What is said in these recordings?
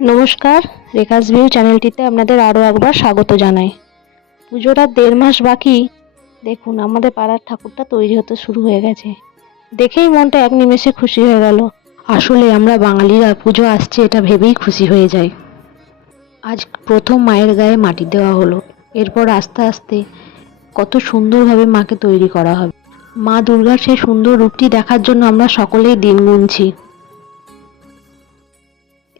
নমস্কার, রেখাস ভিউ চ্যানেলটিতে আপনাদের আরও একবার স্বাগত জানাই। আর দেড় মাস বাকি। দেখুন, আমাদের পাড়ার ঠাকুরটা তৈরি হতে শুরু হয়ে গেছে। দেখেই মনটা এক নিমেষে খুশি হয়ে গেল। আসলে আমরা বাঙালিরা পুজো আসছে, এটা ভেবেই খুশি হয়ে যাই। আজ প্রথম মায়ের গায়ে মাটি দেওয়া হলো। এরপর আস্তে আস্তে কত সুন্দরভাবে মাকে তৈরি করা হবে। মা দুর্গার সেই সুন্দর রূপটি দেখার জন্য আমরা সকলেই দিন গুনছি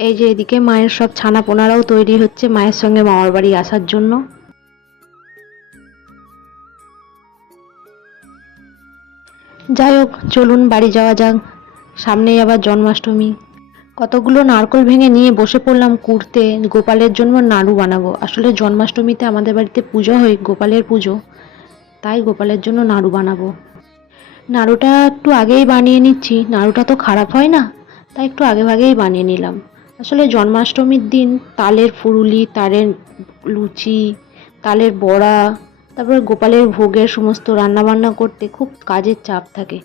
এই যে এদিকে মায়ের সব ছানা পোনারাও তৈরি হচ্ছে মায়ের সঙ্গে মামার বাড়ি আসার জন্য। যাই হোক, চলুন বাড়ি যাওয়া যাক। সামনেই আবার জন্মাষ্টমী। কতগুলো নারকল ভেঙে নিয়ে বসে পড়লাম কুড়তে গোপালের জন্য নাড়ু বানাবো। আসলে জন্মাষ্টমীতে আমাদের বাড়িতে পুজো হয় গোপালের পুজো। তাই গোপালের জন্য নাড়ু বানাবো। নাড়ুটা একটু আগেই বানিয়ে নিচ্ছি। নাড়ুটা তো খারাপ হয় না, তাই একটু আগে ভাগেই বানিয়ে নিলাম। আসলে জন্মাষ্টমীর দিন তালের ফুরুলি, তালের লুচি, তালের বড়া, তারপরে গোপালের ভোগের সমস্ত রান্নাবান্না করতে খুব কাজের চাপ থাকে।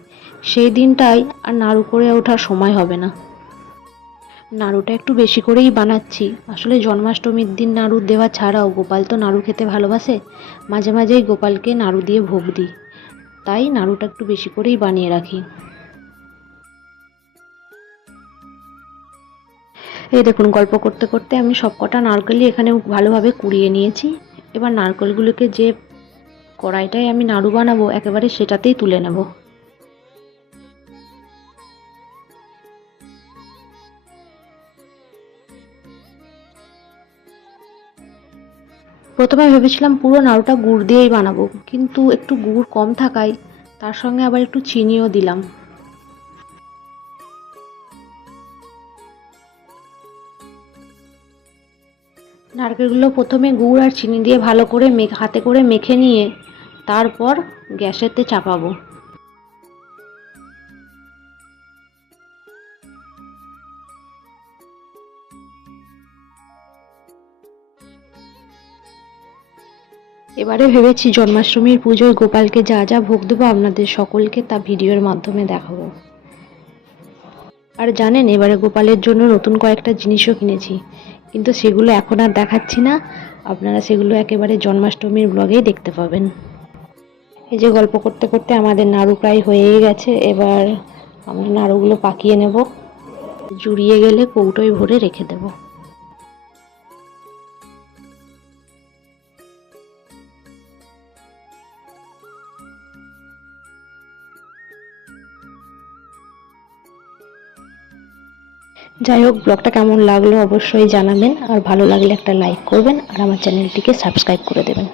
সেই দিনটাই আর নাড়ু করে ওঠার সময় হবে না। নাড়ুটা একটু বেশি করেই বানাচ্ছি। আসলে জন্মাষ্টমীর দিন নাড়ু দেওয়া ছাড়াও গোপাল তো নাড়ু খেতে ভালোবাসে। মাঝে মাঝেই গোপালকে নাড়ু দিয়ে ভোগ দিই। তাই নাড়ুটা একটু বেশি করেই বানিয়ে রাখি। এই দেখুন, গল্প করতে করতে আমি সবকটা নারকেলই এখানে ভালোভাবে কুড়িয়ে নিয়েছি। এবার নারকেলগুলোকে যে কড়াইটায় আমি নাড়ু বানাবো, একেবারে সেটাতেই তুলে নেব। প্রথমে ভেবেছিলাম পুরো নাড়ুটা গুড় দিয়েই বানাবো, কিন্তু একটু গুড় কম থাকায় তার সঙ্গে আবার একটু চিনিও দিলাম। নারকেলগুলো প্রথমে গুড় আর চিনি দিয়ে ভালো করে হাতে করে মেখে নিয়ে তারপর গ্যাসেতে চাপাবো। এবারে ভেবেছি জন্মাষ্টমীর পুজোয় গোপালকে যা যা ভোগ দেবো আপনাদের সকলকে তা ভিডিওর মাধ্যমে দেখাবো। আর জানেন, এবারে গোপালের জন্য নতুন কয়েকটা জিনিসও কিনেছি। কিন্তু সেগুলো এখন আর দেখাচ্ছি না। আপনারা সেগুলো একেবারে জন্মাষ্টমীর ব্লগেই দেখতে পাবেন। এই যে গল্প করতে করতে আমাদের নাড়ু প্রায় হয়েই গেছে। এবার আমরা নাড়ুগুলো পাকিয়ে নেব। জুড়িয়ে গেলে কৌটোয় ভরে রেখে দেবো। যাই হোক, ব্লগটা কেমন লাগল অবশ্যই জানাবেন আর ভালো লাগলে একটা লাইক করবেন আর আমার চ্যানেলটিকে সাবস্ক্রাইব করে দেবেন।